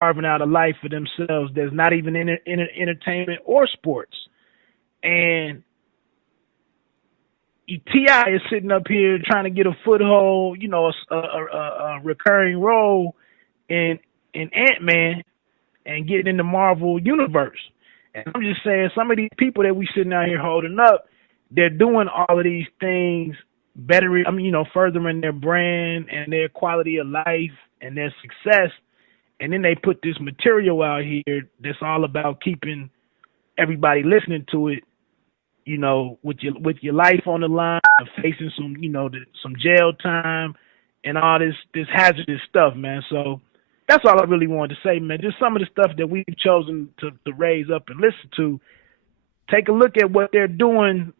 carving out a life for themselves that's not even in entertainment or sports. And Ti is sitting up here trying to get a foothold, a recurring role in Ant Man and getting in the Marvel universe. And I'm just saying, some of these people that we sitting out here holding up, they're doing all of these things better. I mean, furthering their brand and their quality of life and their success. And then they put this material out here that's all about keeping everybody listening to it, with your life on the line, facing some jail time and all this hazardous stuff, man. So that's all I really wanted to say, man. Just some of the stuff that we've chosen to raise up and listen to. Take a look at what they're doing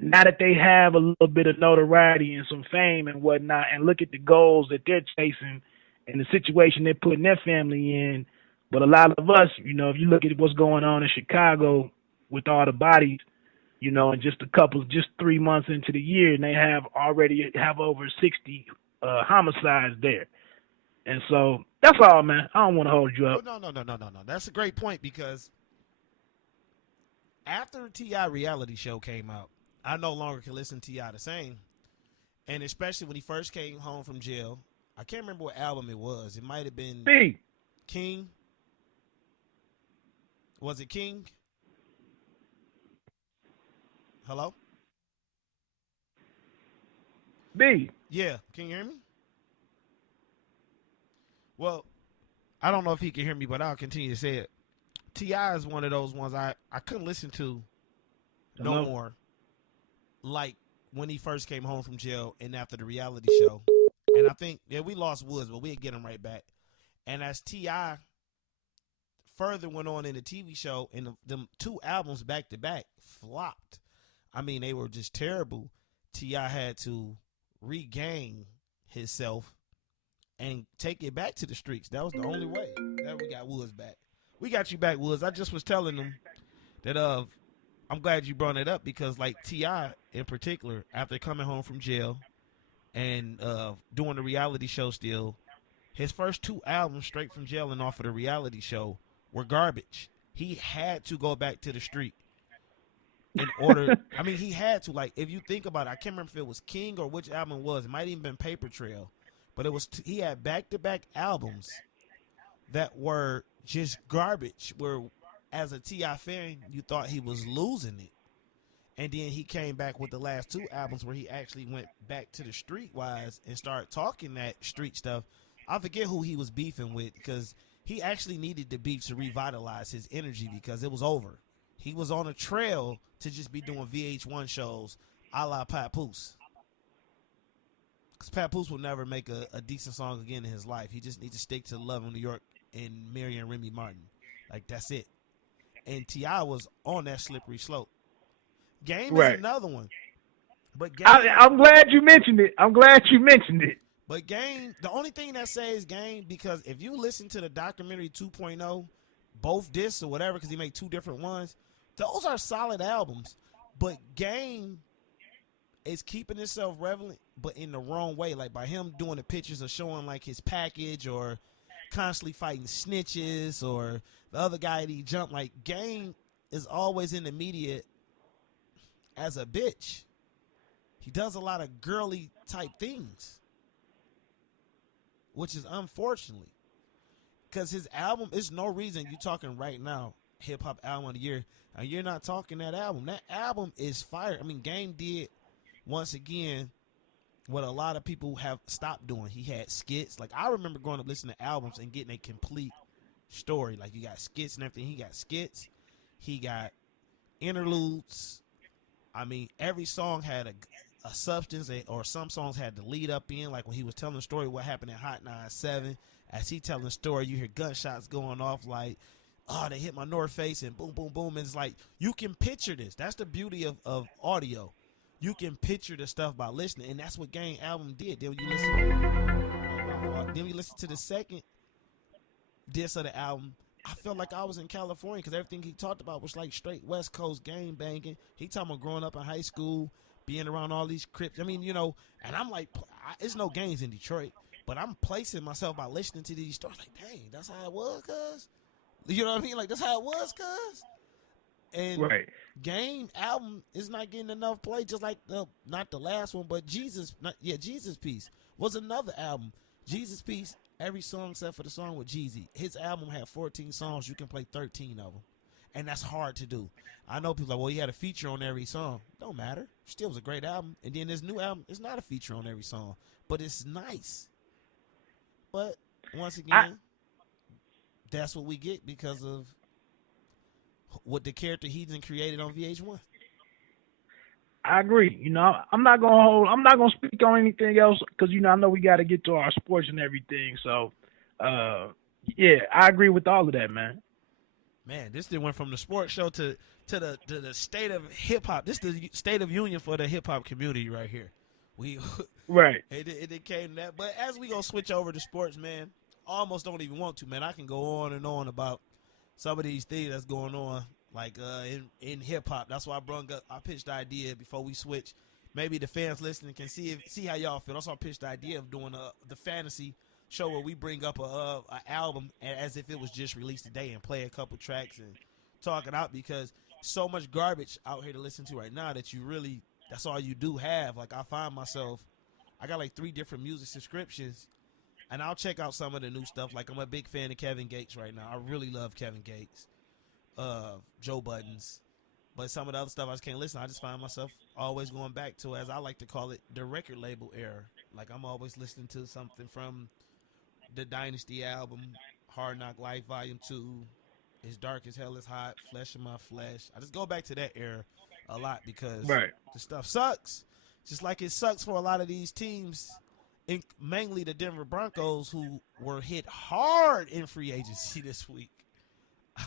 now that they have a little bit of notoriety and some fame and whatnot, and look at the goals that they're chasing and the situation they're putting their family in. But a lot of us, if you look at what's going on in Chicago with all the bodies, in just 3 months into the year, and they already have over 60 homicides there. And so that's all, man. I don't want to hold you up. No. That's a great point, because after T.I. reality show came out, I no longer can listen to T.I. the same. And especially when he first came home from jail, I can't remember what album it was. It might have been B. King. Was it King? Hello? B. Yeah. Can you hear me? Well, I don't know if he can hear me, but I'll continue to say it. T.I. is one of those ones I couldn't listen to no more, like when he first came home from jail and after the reality show. And I think, we lost Woods, but we'll get him right back. And as T.I. further went on in the TV show, and them 2 albums back to back flopped. I mean, they were just terrible. T.I. had to regain himself and take it back to the streets. That was the only way that we got Woods back. We got you back, Woods. I just was telling them that I'm glad you brought it up, because like T.I. in particular, after coming home from jail and doing the reality show still, his first 2 albums straight from jail and off of the reality show were garbage. He had to go back to the street in order. I mean, he had to. Like, if you think about it, I can't remember if it was King or which album it was. It might even been Paper Trail. But it was he had back-to-back albums that were just garbage, where as a T.I. fan, you thought he was losing it. And then he came back with the last 2 albums where he actually went back to the street-wise and started talking that street stuff. I forget who he was beefing with, because he actually needed the beef to revitalize his energy, because it was over. He was on a trail to just be doing VH1 shows a la Papoose. Because Papoose will never make a decent song again in his life. He just needs to stick to Love in New York and Mary and Remy Martin. Like, that's it. And T.I. was on that slippery slope. Game is another one. But Game, I'm glad you mentioned it. But Game, the only thing that says Game, because if you listen to the documentary 2.0, both discs or whatever, because he made 2 different ones, those are solid albums. But Game is keeping itself relevant, but in the wrong way. Like, by him doing the pictures of showing like his package, or constantly fighting snitches, or the other guy that he jumped. Like, Game is always in the media as a bitch. He does a lot of girly type things, which is unfortunately, because his album is no reason you talking right now hip hop album of the year and you're not talking that album. That album is fire. I mean, Game did once again what a lot of people have stopped doing. He had skits. Like, I remember growing up listening to albums and getting a complete story. Like, you got skits and everything. He got skits. He got interludes. I mean, every song had a substance, or some songs had the lead up in. Like, when he was telling the story what happened in Hot 97, as he telling the story, you hear gunshots going off, like, oh, they hit my North Face, and boom, boom, boom. And it's like, you can picture this. That's the beauty of audio. You can picture the stuff by listening, and that's what Game album did. Then when you listen to the second disc of the album, I felt like I was in California, because everything he talked about was like straight West Coast gang banging. He talking about growing up in high school, being around all these Crips. I mean, and I'm like, it's no gangs in Detroit. But I'm placing myself by listening to these stories like, dang, that's how it was, cuz. You know what I mean? Like, that's how it was, cuz. And Right. Game album is not getting enough play, just like not the last one, but Jesus Piece was another album. Jesus Piece, every song except for the song with Jeezy. His album had 14 songs. You can play 13 of them. And that's hard to do. I know people are like, well, he had a feature on every song. Don't matter. Still was a great album. And then this new album, it's not a feature on every song, but it's nice. But once again, that's what we get because of what the character Heathen created on VH1. I agree. You know, I'm not gonna speak on anything else because I know we got to get to our sports and everything. So, yeah, I agree with all of that, man. Man, this thing went from the sports show to the state of hip hop. This is the state of union for the hip hop community right here. We Right. it came to that. But as we gonna switch over to sports, man, I almost don't even want to, man. I can go on and on about some of these things that's going on, like in hip hop. That's why I pitched the idea before we switch. Maybe the fans listening can see how y'all feel. That's why I pitched the idea of doing the fantasy show where we bring up a album as if it was just released today and play a couple tracks and talk it out, because so much garbage out here to listen to right now that that's all you do have. Like, I find myself, I got like 3 different music subscriptions, and I'll check out some of the new stuff. Like, I'm a big fan of Kevin Gates right now. I really love Kevin Gates, Joe Buttons. But some of the other stuff I just can't listen. I just find myself always going back to, as I like to call it, the record label era. Like, I'm always listening to something from the Dynasty album, Hard Knock Life Volume 2, As Dark as Hell is Hot, Flesh of My Flesh. I just go back to that era a lot because the stuff sucks. Just like it sucks for a lot of these teams, mainly the Denver Broncos, who were hit hard in free agency this week.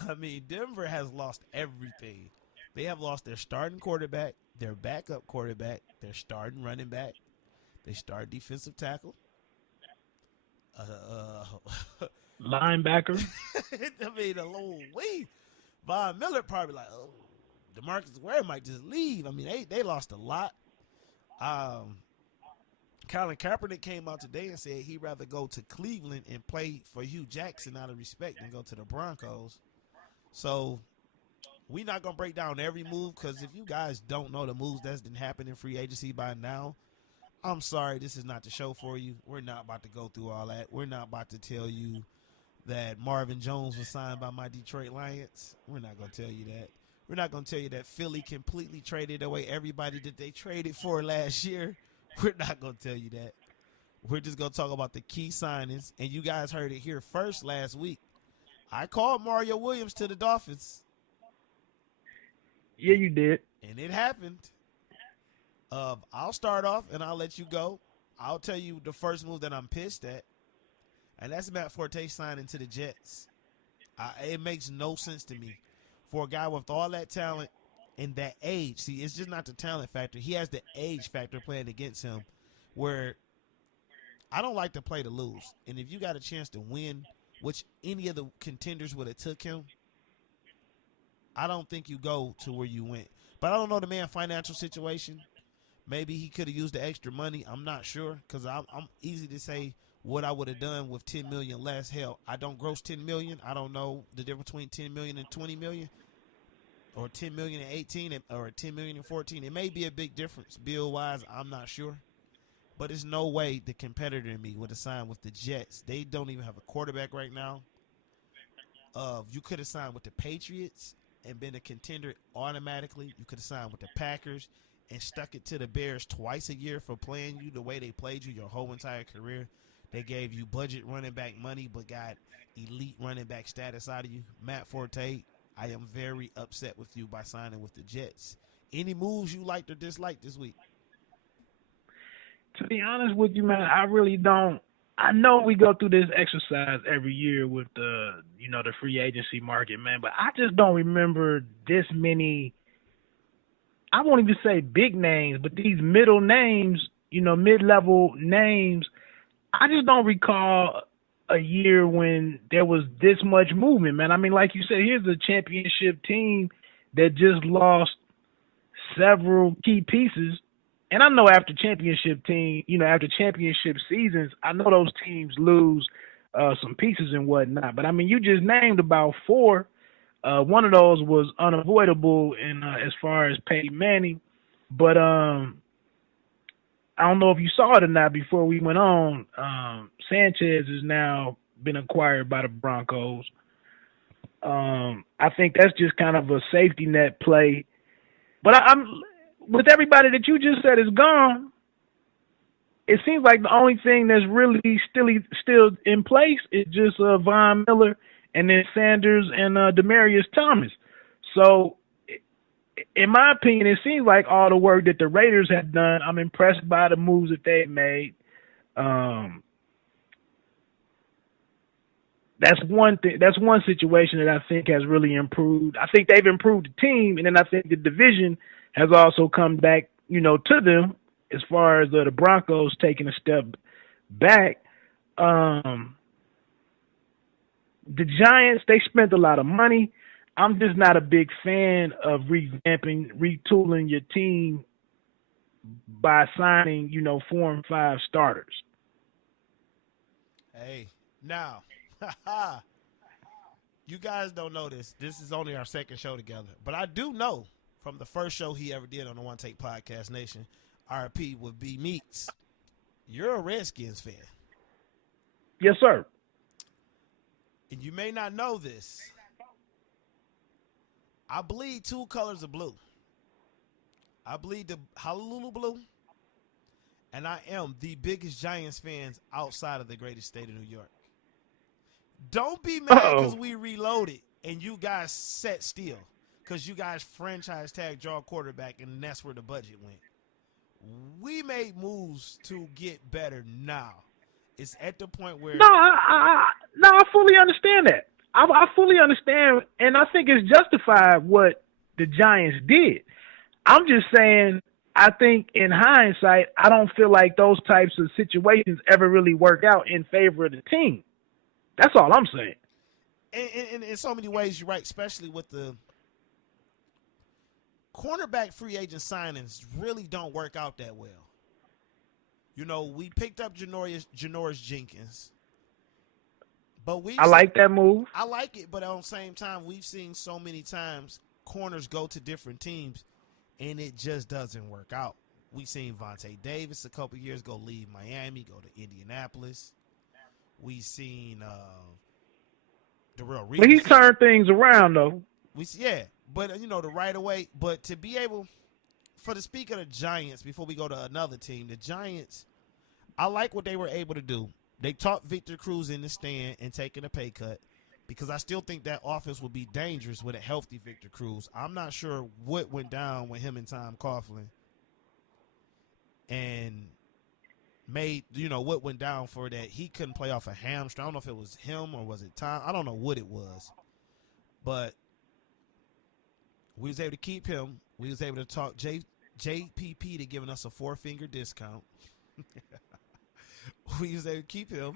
I mean, Denver has lost everything. They have lost their starting quarterback, their backup quarterback, their starting running back, they start defensive tackle. Linebacker. I mean, a little way. Von Miller probably like, oh, DeMarcus Ware might just leave. I mean, they lost a lot. Colin Kaepernick came out today and said he'd rather go to Cleveland and play for Hugh Jackson out of respect than go to the Broncos. So we're not going to break down every move, because if you guys don't know the moves that's been happening in free agency by now, I'm sorry, this is not the show for you. We're not about to go through all that. We're not about to tell you that Marvin Jones was signed by my Detroit Lions. We're not going to tell you that. We're not going to tell you that Philly completely traded away everybody that they traded for last year. We're not going to tell you that. We're just going to talk about the key signings. And you guys heard it here first last week. I called Mario Williams to the Dolphins. Yeah, you did. And it happened. I'll start off and I'll let you go. I'll tell you the first move that I'm pissed at, and that's Matt Forte signing to the Jets. It makes no sense to me for a guy with all that talent and that age. See, it's just not the talent factor. He has the age factor playing against him, where I don't like to play to lose. And if you got a chance to win, which any of the contenders would have took him, I don't think you go to where you went. But I don't know the man's financial situation. Maybe he could have used the extra money. I'm not sure, because I'm easy to say what I would have done with $10 million less. Hell, I don't gross $10 million. I don't know the difference between $10 million and $20 million, or $10 million and 18, or $10 million and 14. It may be a big difference bill wise. I'm not sure, but there's no way the competitor in me would have signed with the Jets. They don't even have a quarterback right now. You could have signed with the Patriots and been a contender automatically. You could have signed with the Packers and stuck it to the Bears twice a year for playing you the way they played you your whole entire career. They gave you budget running back money but got elite running back status out of you. Matt Forte, I am very upset with you by signing with the Jets. Any moves you liked or disliked this week? To be honest with you, man, I really don't. I know we go through this exercise every year with the free agency market, man, but I just don't remember this many. I won't even say big names, but these middle names, mid-level names, I just don't recall a year when there was this much movement, man. I mean, like you said, here's a championship team that just lost several key pieces, and I know after after championship seasons, I know those teams lose some pieces and whatnot. But I mean, you just named about four. One of those was unavoidable in as far as Peyton Manning, but I don't know if you saw it or not before we went on. Sanchez has now been acquired by the Broncos. I think that's just kind of a safety net play. But I'm with everybody that you just said is gone. It seems like the only thing that's really still in place is just Von Miller and then Sanders and Demaryius Thomas. So, in my opinion, it seems like all the work that the Raiders have done. I'm impressed by the moves that they've made. That's one thing. That's one situation that I think has really improved. I think they've improved the team, and then I think the division has also come back, to them as far as the Broncos taking a step back. The Giants, they spent a lot of money. I'm just not a big fan of retooling your team by signing, 4 and 5 starters. Hey, now, you guys don't know this. This is only our second show together. But I do know from the first show he ever did on the One Take Podcast Nation, RP with B Meats, you're a Redskins fan. Yes, sir. And you may not know this. I bleed two colors of blue. I bleed the Honolulu blue, and I am the biggest Giants fans outside of the greatest state of New York. Don't be mad because we reloaded and you guys sat still because you guys franchise tag draw quarterback, and that's where the budget went. We made moves to get better now. It's at the point where I fully understand that. I fully understand, and I think it's justified what the Giants did. I'm just saying, I think in hindsight, I don't feel like those types of situations ever really work out in favor of the team. That's all I'm saying. And in so many ways, you're right, especially with the cornerback free agent signings really don't work out that well. We picked up Janoris Jenkins. But I like that move. I like it, but at the same time, we've seen so many times corners go to different teams, and it just doesn't work out. We've seen Vontae Davis a couple years ago leave Miami, go to Indianapolis. We've seen Darrell Reeves. But he's turned things around, though. But the right away. But to be able, for the speak of the Giants, before we go to another team, the Giants, I like what they were able to do. They taught Victor Cruz in the stand and taking a pay cut, because I still think that offense would be dangerous with a healthy Victor Cruz. I'm not sure what went down with him and Tom Coughlin and made, what went down for that. He couldn't play off a hamstring. I don't know if it was him or was it Tom. I don't know what it was. But we was able to keep him. We was able to talk JPP to giving us a 4-finger discount. We was able to keep him.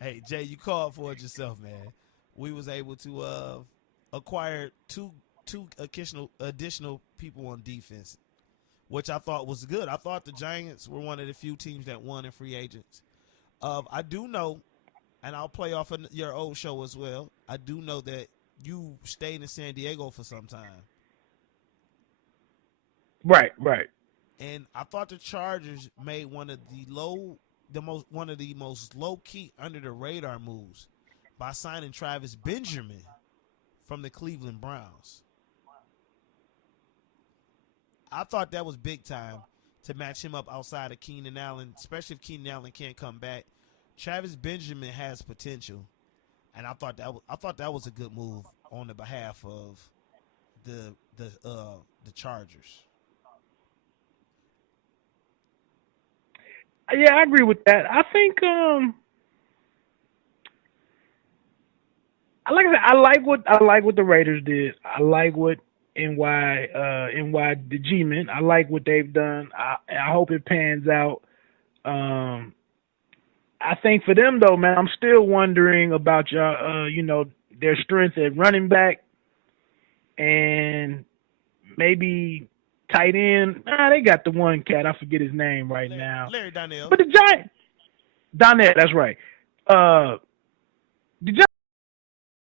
Hey, Jay, you called for it yourself, man. We was able to acquire two additional people on defense, which I thought was good. I thought the Giants were one of the few teams that won in free agents. I do know, and I'll play off of your old show as well, I do know that you stayed in San Diego for some time. Right. And I thought the Chargers made one of the most low key under the radar moves by signing Travis Benjamin from the Cleveland Browns. I thought that was big time to match him up outside of Keenan Allen, especially if Keenan Allen can't come back. Travis Benjamin has potential, and I thought that was a good move on the behalf of the Chargers. Yeah, I agree with that. I think I like what the Raiders did. I like what the G-Men. I like what they've done. I hope it pans out. I think for them though, man, I'm still wondering about their strength at running back, and maybe tight end. They got the one cat. I forget his name right now. Larry Donnell. But the Giants, Donnell, that's right.